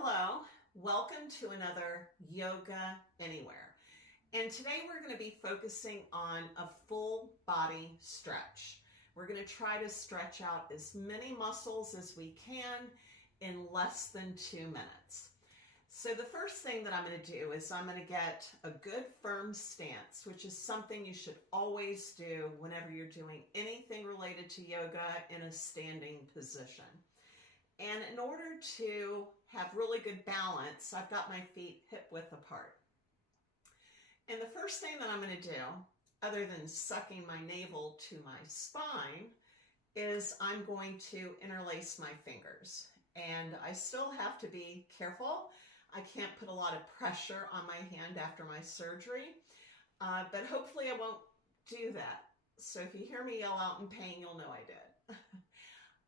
Hello, welcome to another Yoga Anywhere. And today we're going to be focusing on a full body stretch. We're going to try to stretch out as many muscles as we can in less than 2 minutes. So the first thing that I'm going to do is I'm going to get a good firm stance, which is something you should always do whenever you're doing anything related to yoga in a standing position. And in order to have really good balance, I've got my feet hip width apart. And the first thing that I'm going to do, other than sucking my navel to my spine, is I'm going to interlace my fingers. And I still have to be careful. I can't put a lot of pressure on my hand after my surgery, but hopefully I won't do that. So if you hear me yell out in pain, you'll know I did.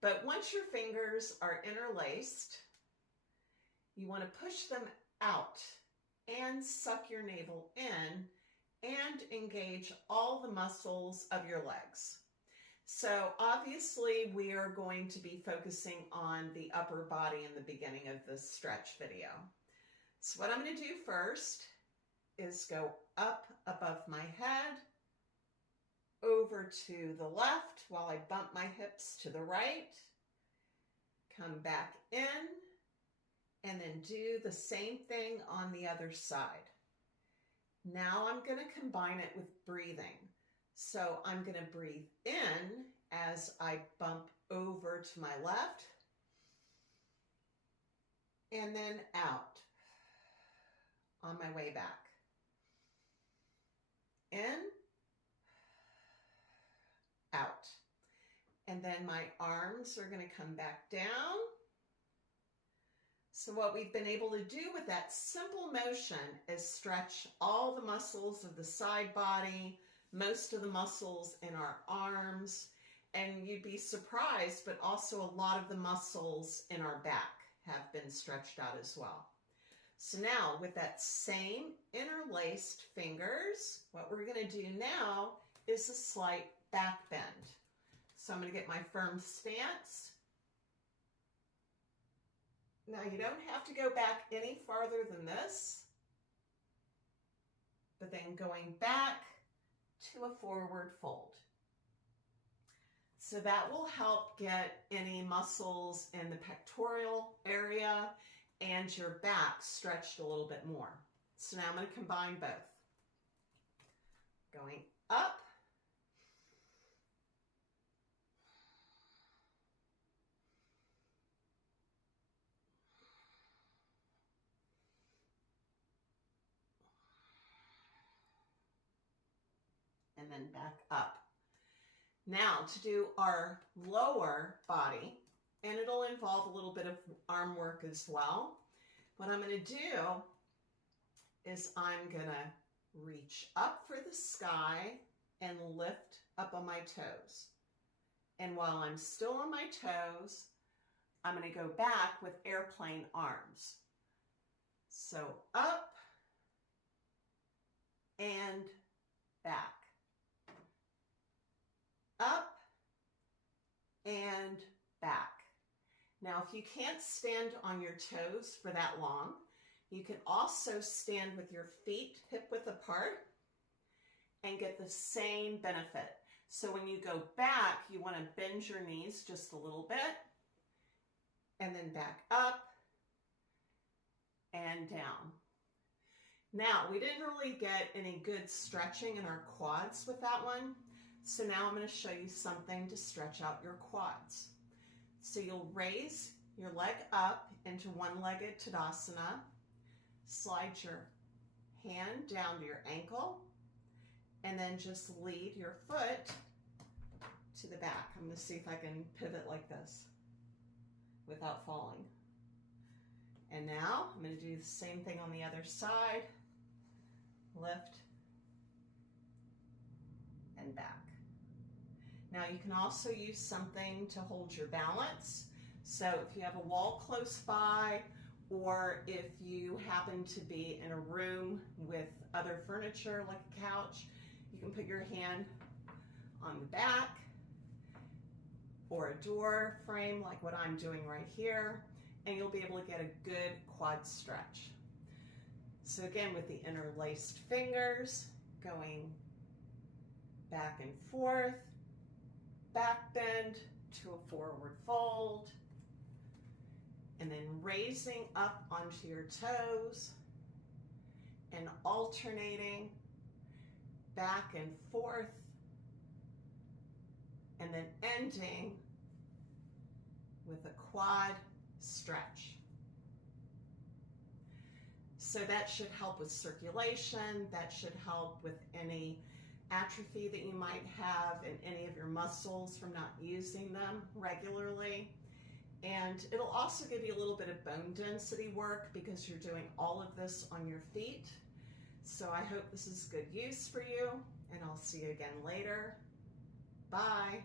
But once your fingers are interlaced, you want to push them out and suck your navel in and engage all the muscles of your legs. So obviously we are going to be focusing on the upper body in the beginning of this stretch video. So what I'm going to do first is go up above my head, over to the left while I bump my hips to the right, come back in, and then do the same thing on the other side. Now I'm going to combine it with breathing. So I'm going to breathe in as I bump over to my left, and then out on my way back. In, out. And then my arms are going to come back down. So what we've been able to do with that simple motion is stretch all the muscles of the side body, most of the muscles in our arms, and you'd be surprised, but also a lot of the muscles in our back have been stretched out as well. So now with that same interlaced fingers, what we're going to do now is a slight back bend. So I'm going to get my firm stance. Now you don't have to go back any farther than this, but then going back to a forward fold. So that will help get any muscles in the pectoral area and your back stretched a little bit more. So now I'm going to combine both. Going up, and then back up. Now to do our lower body, and it'll involve a little bit of arm work as well. What I'm going to do is I'm going to reach up for the sky and lift up on my toes. And while I'm still on my toes, I'm going to go back with airplane arms. So up and back. Up and back. Now, if you can't stand on your toes for that long, you can also stand with your feet hip width apart and get the same benefit. So when you go back, you want to bend your knees just a little bit and then back up and down. Now, we didn't really get any good stretching in our quads with that one. So now I'm going to show you something to stretch out your quads. So you'll raise your leg up into one-legged Tadasana, slide your hand down to your ankle, and then just lead your foot to the back. I'm going to see if I can pivot like this without falling. And now I'm going to do the same thing on the other side. Lift and back. Now you can also use something to hold your balance. So if you have a wall close by, or if you happen to be in a room with other furniture like a couch, you can put your hand on the back or a door frame like what I'm doing right here, and you'll be able to get a good quad stretch. So again, with the interlaced fingers, going back and forth, back bend to a forward fold, and then raising up onto your toes and alternating back and forth, and then ending with a quad stretch. So that should help with circulation, that should help with any atrophy that you might have in any of your muscles from not using them regularly. And it'll also give you a little bit of bone density work because you're doing all of this on your feet. So I hope this is good use for you, and I'll see you again later. Bye.